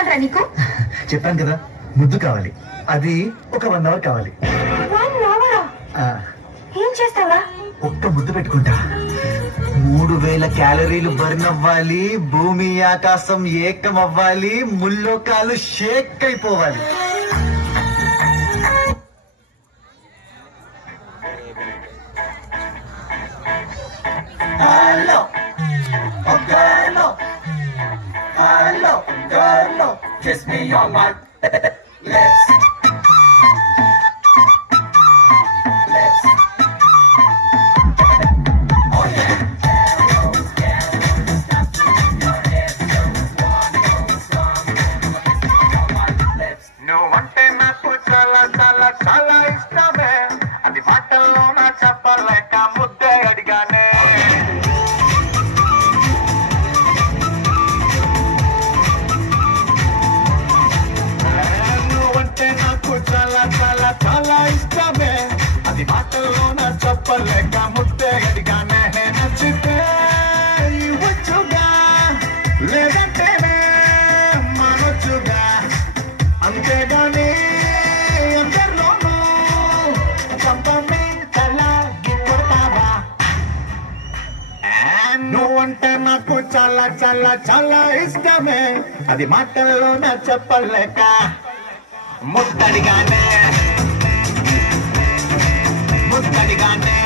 కావాలరా నీకు? చెప్పాను కదా ముద్దు కావాలి, అది ఒక 1 అవర్ కావాలి. 1 అవరా? ఏం చేస్తావా? ఒక్క ముద్దు పెట్టుకుంటా. 3000 క్యాలరీలు బర్న్ అవ్వాలి, భూమి ఆకాశం ఏకం అవ్వాలి, ముల్లోకాలు షేక్ అయిపోవాలి. Hello hello hello hello kiss me on my lips. నువ్వంటే నాకు చాలా చాలా చాలా ఇష్టమే, అది మాటల్లో నా చెప్పలేక ముద్దే అడిగానే. నువ్వంటే నాకు చాలా చాలా చాలా ఇష్టమే, అది మాటల్లో నా చెప్పలేక ముద్దే అడిగానే. నచ్చితే ఇవ్వచ్చుగా, లేదంటేనే మనొచ్చుగా, అంతేగాని అందరిలోనూ చంపని తలాగి కొడతావా? నువ్వంటే నాకు చాలా చాలా చాలా ఇష్టమే, అది మాటల్లో నా చెప్పలేక ముద్దడిగానే ముద్దడిగానే.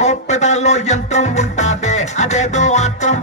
ఓ పెదాల్లో యంత్రం ఉంటాదే, అదేదో ఆత్రం